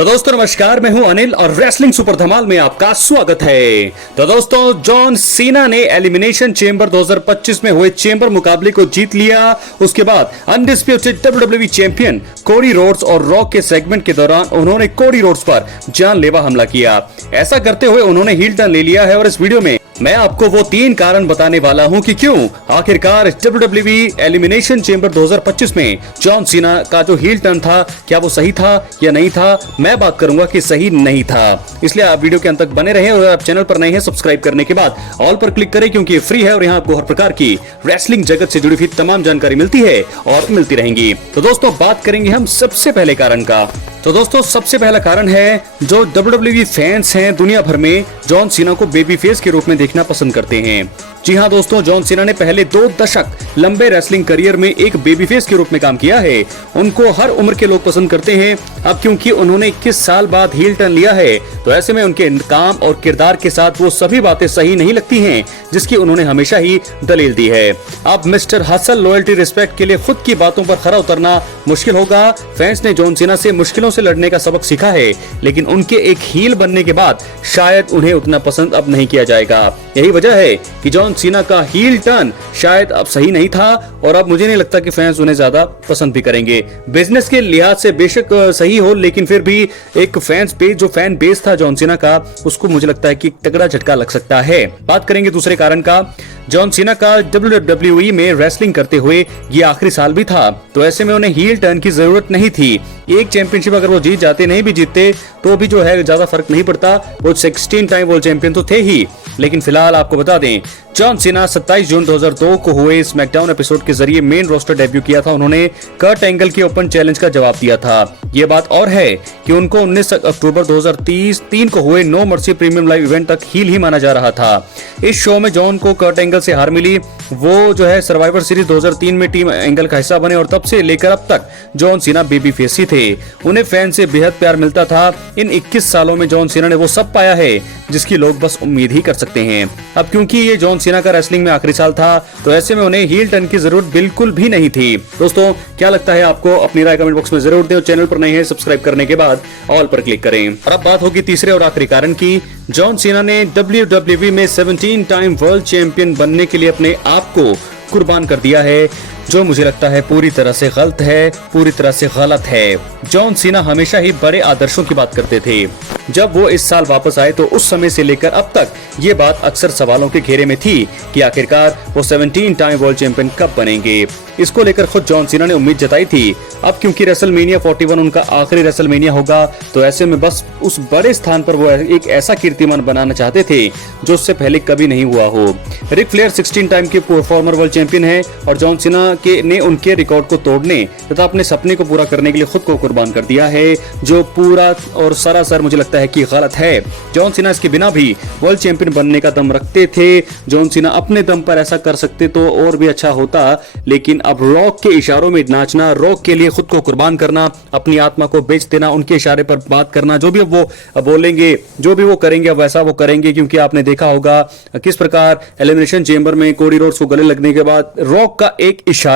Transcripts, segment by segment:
तो दोस्तों नमस्कार, मैं हूं अनिल और रेसलिंग सुपर धमाल में आपका स्वागत है। तो दोस्तों जॉन सीना ने एलिमिनेशन चेंबर 2025 में हुए चेंबर मुकाबले को जीत लिया। उसके बाद undisputed WWE champion Cody Rhodes और रॉक के सेगमेंट के दौरान उन्होंने कोडी रोड्स पर जानलेवा हमला किया। ऐसा करते हुए उन्होंने हील टर्न ले लिया है और इस वीडियो में मैं आपको वो 3 कारण बताने वाला हूं कि क्यों आखिरकार डब्ल्यूडब्ल्यूई एलिमिनेशन चेंबर 2025 में जॉन सीना का जो हील टर्न था क्या वो सही था या नहीं था। मैं बात करूंगा कि सही नहीं था, इसलिए आप वीडियो के अंत तक बने रहें और आप चैनल पर नए हैं सब्सक्राइब करने के बाद ऑल पर क्लिक करें, क्योंकि फ्री है और यहाँ आपको हर प्रकार की रेसलिंग जगत से जुड़ी हुई तमाम जानकारी मिलती है और मिलती रहेंगी। तो दोस्तों बात करेंगे हम सबसे पहले कारण का। तो दोस्तों सबसे पहला कारण है जो डब्ल्यूडब्ल्यूई फैंस हैं दुनिया भर में जॉन सीना को बेबी फेस के रूप में देखना पसंद करते हैं। जी हाँ दोस्तों, जॉन सीना ने पहले 2 दशक लंबे रेसलिंग करियर में एक बेबी फेस के रूप में काम किया है। उनको हर उम्र के लोग पसंद करते हैं। अब क्योंकि उन्होंने 21 साल बाद हील टर्न लिया है तो ऐसे में उनके काम और किरदार के साथ वो सभी बातें सही नहीं लगती हैं जिसकी उन्होंने हमेशा ही दलील दी है। अब मिस्टर हसल लॉयल्टी रिस्पेक्ट के लिए खुद की बातों पर खरा उतरना मुश्किल होगा। फैंस ने जॉन सीना से मुश्किलों से लड़ने का सबक सीखा है, लेकिन उनके एक हील बनने के बाद शायद उन्हें उतना पसंद अब नहीं किया जाएगा। यही वजह है कि जॉन सीना का हील टर्न शायद अब सही नहीं था और अब मुझे नहीं लगता कि फैंस उन्हें ज्यादा पसंद भी करेंगे। बिजनेस के लिहाज से बेशक सही हो, लेकिन फिर भी एक फैंस बेस जो फैन बेस था जॉन सीना का, उसको मुझे लगता है कि तगड़ा झटका लग सकता है। बात करेंगे दूसरे कारण का। जॉन सीना का डब्ल्यूडब्ल्यूई में रेसलिंग करते हुए ये आखिरी साल भी था, तो ऐसे में उन्हें हील टर्न की जरूरत नहीं थी। एक चैंपियनशिप अगर वो जीत जाते, नहीं भी जीतते तो भी जो है ज्यादा फर्क नहीं पड़ता। वो 16 टाइम वर्ल्ड चैंपियन तो थे ही। लेकिन फिलहाल आपको बता दें, जॉन सीना 27 जून 2002 को हुए स्मैकडाउन एपिसोड के जरिए मेन रोस्टर डेब्यू किया था। उन्होंने कर्ट एंगल के ओपन चैलेंज का जवाब दिया था। ये बात और है कि उनको 19 अक्टूबर 2003 को हुए no mercy premium live event तक हील ही माना जा रहा था। इस शो में जॉन को कर्ट एंगल से हार मिली। वो जो है सर्वाइवर सीरीज 2003 में टीम एंगल का हिस्सा बने और तब से लेकर अब तक जॉन सीना बेबी फेस ही थे। उन्हें फैन से बेहद प्यार मिलता था। इन 21 सालों में जॉन सीना ने वो सब पाया है जिसकी लोग बस उम्मीद ही कर सकते हैं। अब क्योंकि ये जॉन सीना का रेसलिंग में आखिरी साल था तो ऐसे में उन्हें हील टर्न की जरूरत बिल्कुल भी नहीं थी। दोस्तों क्या लगता है आपको? अपनी राय कमेंट बॉक्स में जरूर दें और चैनल पर नए हैं सब्सक्राइब करने के बाद ऑल पर क्लिक करें। और अब बात होगी तीसरे और आखिरी कारण की। जॉन सीना ने डब्ल्यूडब्ल्यूई में 17 टाइम वर्ल्ड चैंपियन बनने के लिए अपने आप को कुर्बान कर दिया है, जो मुझे लगता है पूरी तरह से गलत है, पूरी तरह से गलत है। जॉन सीना हमेशा ही बड़े आदर्शों की बात करते थे। जब वो इस साल वापस आए तो उस समय से लेकर अब तक ये बात अक्सर सवालों के घेरे में थी कि आखिरकार वो 17 टाइम वर्ल्ड चैंपियन कब बनेंगे। इसको लेकर खुद जॉन सीना ने उम्मीद जताई थी। अब क्योंकि रेसलमेनिया 41 उनका आखिरी रेसलमेनिया होगा तो ऐसे में बस उस बड़े स्थान पर वो एक ऐसा कीर्तिमान बनाना चाहते थे जो उससे पहले कभी नहीं हुआ हो। रिक फ्लेयर 16 टाइम के फॉर्मर वर्ल्ड चैंपियन है और जॉन सीना ने उनके रिकॉर्ड को तोड़ने तथा अपने सपने को पूरा करने के लिए खुद को कुर्बान कर दिया है, जो पूरा और सरासर मुझे लगता है कि गलत है। जॉन सीना इसके बिना भी वर्ल्ड चैंपियन बनने का दम रखते थे। जॉन सीना अपने दम पर ऐसा कर सकते तो और भी अच्छा होता, लेकिन अब रॉक के इशारों में नाचना, रॉक के लिए खुद को कुर्बान करना, अपनी आत्मा को बेच देना, उनके इशारे पर बात करना, जो भी वो बोलेंगे, जो भी वो करेंगे वैसा वो करेंगे। क्योंकि आपने देखा होगा किस प्रकार एलिमिनेशन चेंबर में कोडी रोड्स को गले लगने के बाद रॉक का एक इशारा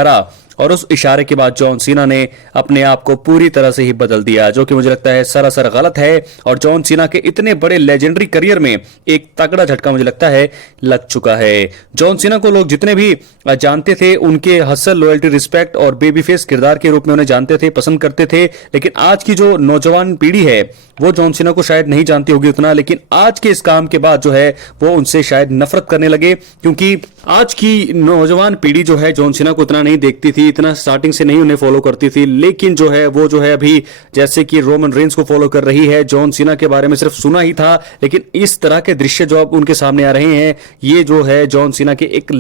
और उस इशारे के बाद जॉन सीना ने अपने आप को पूरी तरह से ही बदल दिया, जो कि मुझे लगता है सरासर गलत है। और जॉन सीना के इतने बड़े लेजेंडरी करियर में एक तगड़ा झटका मुझे लगता है लग चुका है। जॉन सीना को लोग जितने भी जानते थे उनके हसल लॉयल्टी रिस्पेक्ट और बेबी फेस किरदार के रूप में उन्हें जानते थे, पसंद करते थे। लेकिन आज की जो नौजवान पीढ़ी है वो जॉन सीना को शायद नहीं जानती होगी उतना, लेकिन आज के इस काम के बाद जो है वो उनसे शायद नफरत करने लगे। क्योंकि आज की नौजवान पीढ़ी जो है जॉन सीना को इतना नहीं देखती थी, इतना स्टार्टिंग से नहीं उन्हें फॉलो करती थी, लेकिन जो है वो जो है अभी जैसे कि रोमन रेंस को फॉलो कर रही है। जॉन सीना के बारे में सिर्फ सुना ही था, लेकिन इस तरह के दृश्य जो अब उनके सामने आ रहे हैं, ये जो है जॉन सीना के एक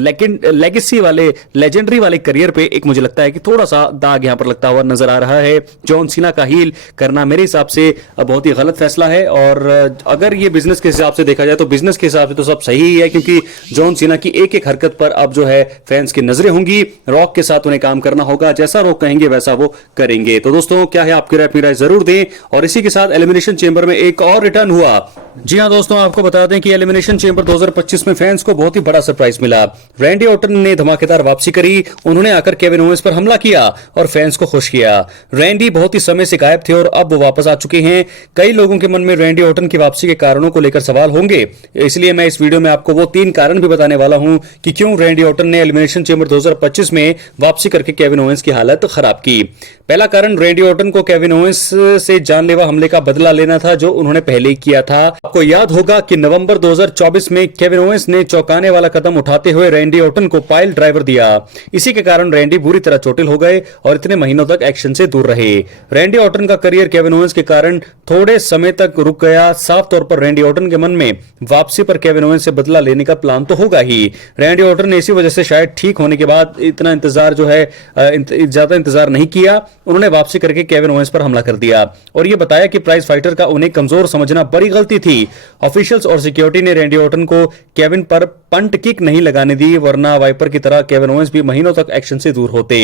लेगेसी वाले लेजेंडरी वाले करियर पे एक मुझे लगता है कि थोड़ा सा दाग यहां पर लगता हुआ नजर आ रहा है। जॉन सीना का हील करना मेरे हिसाब से बहुत ही गलत फैसला है। और अगर ये बिजनेस के हिसाब से देखा जाए तो बिजनेस के हिसाब से तो सब सही ही है, क्योंकि जॉन सीना की एक एक हरकत पर अब जो है फैंस की नजरें होंगी। रॉक के साथ उन्हें काम काम करना होगा, जैसा रोक कहेंगे वैसा वो करेंगे। तो दोस्तों क्या है आपकी राय, अपनी राय जरूर दें। और इसी के साथ एलिमिनेशन चेंबर में एक और रिटर्न हुआ। जी हां दोस्तों, आपको बता दें कि एलिमिनेशन चेंबर 2025 में फैंस को बहुत ही बड़ा सरप्राइज मिला। रैंडी ऑर्टन ने धमाकेदार वापसी करी। उन्होंने आकर केविन ओवेंस पर हमला किया और फैंस को खुश किया। रैंडी बहुत ही समय से गायब थे और अब वो वापस आ चुके हैं। कई लोगों के मन में रैंडी ऑर्टन की वापसी के कारणों को लेकर सवाल होंगे, इसलिए मैं इस वीडियो में आपको वो 3 कारण भी बताने वाला हूं कि क्यों रैंडी ऑर्टन ने एलिमिनेशन चेंबर 2025 में वापसी करके केविन ओवेंस की हालत खराब की। पहला कारण, रैंडी ऑर्टन को केविन ओवेंस से जानलेवा हमले का बदला लेना था जो उन्होंने पहले ही किया था। आपको याद होगा कि नवंबर 2024 में केविन ओवेंस ने चौंकाने वाला कदम उठाते हुए रैंडी ऑर्टन को पाइल ड्राइवर दिया। इसी के कारण रैंडी बुरी तरह चोटिल हो गए और इतने महीनों तक एक्शन से दूर रहे। रैंडी ऑर्टन का करियर केविन ओवेंस के कारण थोड़े समय तक रुक गया। साफ तौर पर रैंडी ऑर्टन के मन में वापसी पर केविन ओवेंस से बदला लेने का प्लान तो होगा ही। रैंडी ऑर्टन ने इसी वजह से शायद ठीक होने के बाद इतना इंतजार जो है ज्यादा इंतजार नहीं किया। उन्होंने वापसी करके केविन ओवेंस पर हमला कर दिया और यह बताया कि प्राइज फाइटर का उन्हें कमजोर समझना बड़ी गलती थी। ऑफिशियल्स और सिक्योरिटी ने रैंडी ऑर्टन को केविन पर पंट किक नहीं लगाने दी, वरना वाइपर की तरह केविन ओवेंस भी महीनों तक एक्शन से दूर होते।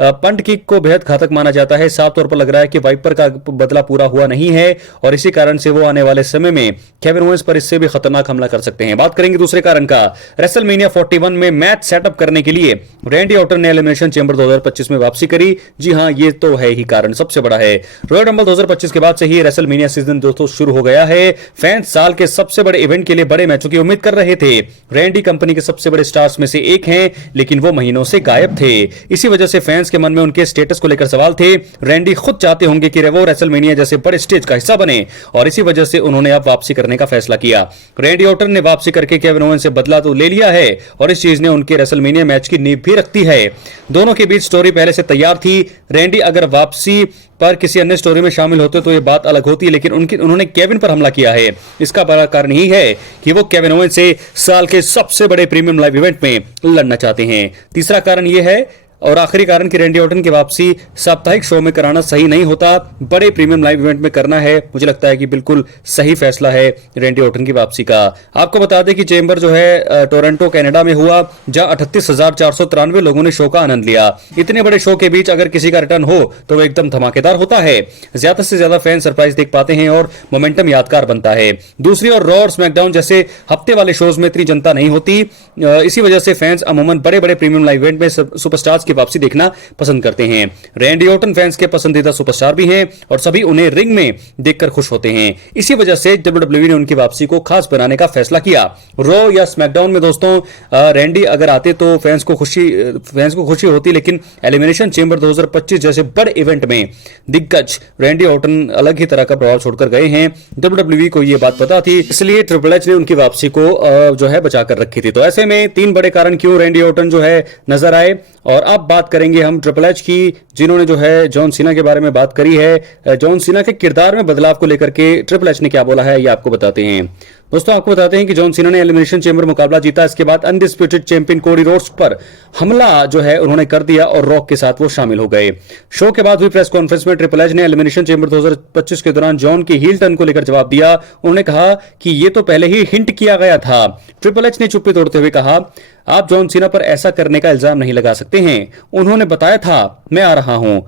पंट किक को बेहद घातक माना जाता है। साफ तौर पर लग रहा है कि वाइपर का बदला पूरा हुआ नहीं है और इसी कारण से वो आने वाले समय में केविन ओवेंस पर इससे भी खतरनाक हमला कर सकते हैं। बात करेंगे दूसरे कारण का। रेसलमेनिया 41 में मैच सेटअप करने के लिए रैंडी ऑर्टन ने एलिमिनेशन चेंबर 2025 में वापसी करी। जी हां, ये तो है ही कारण, सबसे बड़ा है। रॉयल रंबल 2025 के बाद से ही रेसलमेनिया सीजन दोस्तों शुरू हो गया है। फैंस साल के सबसे बड़े इवेंट के लिए बड़े मैचों की उम्मीद कर रहे थे। रैंडी कंपनी के सबसे बड़े स्टार्स में से एक हैं, लेकिन वो महीनों से गायब थे। इसी वजह से फैंस के मन में उनके स्टेटस को लेकर सवाल थे। रैंडी खुद चाहते होंगे कि वो रेसलमेनिया जैसे बड़े स्टेज का हिस्सा बने और इसी वजह से उन्होंने अब वापसी करने का फैसला किया। रैंडी ऑर्टन ने वापसी करके केविन ओवेंस से बदला तो ले लिया है और इस चीज ने उनके रेसलमेनिया मैच की नींव भी रखती है। दोनों के बीच स्टोरी पहले से तैयार थी। रैंडी अगर वापसी पर किसी अन्य स्टोरी में शामिल होते तो यह बात अलग होती, लेकिन उन्होंने केविन पर हमला किया है। इसका बड़ा कारण यही है कि वो केविन ओवेंस से साल के सबसे बड़े प्रीमियम लाइव इवेंट में लड़ना चाहते हैं। तीसरा कारण यह है और आखिरी कारण कि रैंडी ऑर्टन की वापसी साप्ताहिक शो में कराना सही नहीं होता, बड़े प्रीमियम लाइव इवेंट में करना है। मुझे लगता है कि बिल्कुल सही फैसला है रैंडी ऑर्टन की वापसी का। आपको बता दें कि चेंबर जो है टोरंटो कनाडा में हुआ, जहां 38,493 लोगों ने शो का आनंद लिया। इतने बड़े शो के बीच अगर किसी का रिटर्न हो तो वो एकदम धमाकेदार होता है। ज्यादा से ज्यादा फैन सरप्राइज देख पाते हैं और मोमेंटम यादगार बनता है। दूसरी ओर रॉ और स्मैकडाउन जैसे हफ्ते वाले शोज में इतनी जनता नहीं होती। इसी वजह से फैंस अमूमन बड़े बड़े प्रीमियम लाइव इवेंट में सुपरस्टार्स की वापसी देखना पसंद करते हैं। रैंडी ऑर्टन फैंस के पसंदीदा सुपरस्टार भी हैं और सभी उन्हें रिंग में देखकर खुश होते हैं। इसी वजह से WWE ने उनकी वापसी को खास बनाने का फैसला किया। रॉ या स्मैकडाउन में दोस्तों रैंडी अगर आते तो फैंस को खुशी होती, लेकिन एलिमिनेशन चेंबर 2025 जैसे बड़े इवेंट में दिग्गज रैंडी ऑर्टन अलग ही तरह का प्रभाव छोड़कर गए हैं। WWE को यह बात पता थी, इसलिए ट्रिपल एच ने उनकी वापसी को जो है बचाकर रखी थी। तो ऐसे में 3 बड़े कारण क्यों रैंडी ऑर्टन जो है नजर आए। और अब बात करेंगे हम ट्रिपल एच की, जिन्होंने जो है जॉन सीना के बारे में बात करी है। जॉन सीना के किरदार में बदलाव को लेकर के ट्रिपल एच ने क्या बोला है, ये आपको बताते हैं। दोस्तों आपको बताते हैं कि जॉन सीना ने एलिमिनेशन चेंबर मुकाबला जीता। इसके बाद अनडिस्प्यूटेड चैंपियन कोडी रोड्स पर हमला जो है उन्होंने कर दिया और रॉक के साथ वो शामिल हो गए। शो के बाद हुई प्रेस कॉन्फ्रेंस में ट्रिपल एच ने एलिमिनेशन चेंबर 2025 के दौरान जॉन की हील टर्न को लेकर जवाब दिया। उन्होंने कहा कि ये तो पहले ही हिंट किया गया था। ट्रिपल एच ने चुप्पी तोड़ते हुए कहा, आप जॉन सीना पर ऐसा करने का इल्जाम नहीं लगा सकते हैं। उन्होंने बताया था मैं आ रहा हूं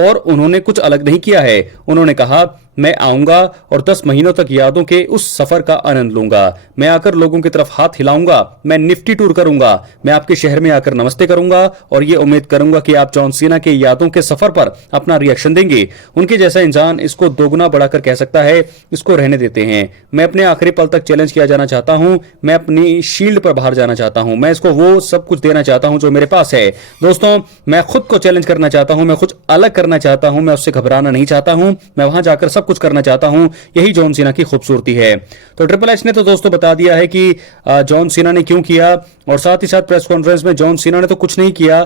और उन्होंने कुछ अलग नहीं किया है। उन्होंने कहा मैं आऊंगा और 10 महीनों तक यादों के उस सफर का आनंद लूंगा। मैं आकर लोगों की तरफ हाथ हिलाऊंगा, मैं निफ्टी टूर करूंगा, मैं आपके शहर में आकर नमस्ते करूंगा और ये उम्मीद करूंगा कि आप जॉन सीना के यादों के सफर पर अपना रिएक्शन देंगे। उनके जैसा इंसान इसको दोगुना बढ़ाकर कह सकता है, इसको रहने देते हैं। मैं अपने आखिरी पल तक चैलेंज किया जाना चाहता हूं, मैं अपनी शील्ड पर बाहर जाना चाहता हूं, मैं इसको वो सब कुछ देना चाहता हूं जो मेरे पास है। दोस्तों मैं खुद को चैलेंज करना चाहता हूं, मैं कुछ अलग करना चाहता हूं, मैं उससे घबराना नहीं चाहता हूं, मैं वहां जाकर सब कुछ करना चाहता हूं। यही जॉन सीना की खूबसूरती है। तो ट्रिपल एच ने तो दोस्तों बता दिया है कि जॉन सीना ने क्यों किया और साथ ही साथ प्रेस कॉन्फ्रेंस में जॉन सीना ने तो कुछ नहीं किया,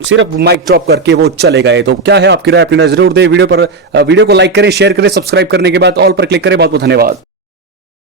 सिर्फ माइक ड्रॉप करके वो चले गए। तो क्या है आपकी राय, अपनी राय जरूर दे। वीडियो को लाइक करें, शेयर करें, सब्सक्राइब करने के बाद ऑल पर क्लिक करें। बहुत बहुत धन्यवाद।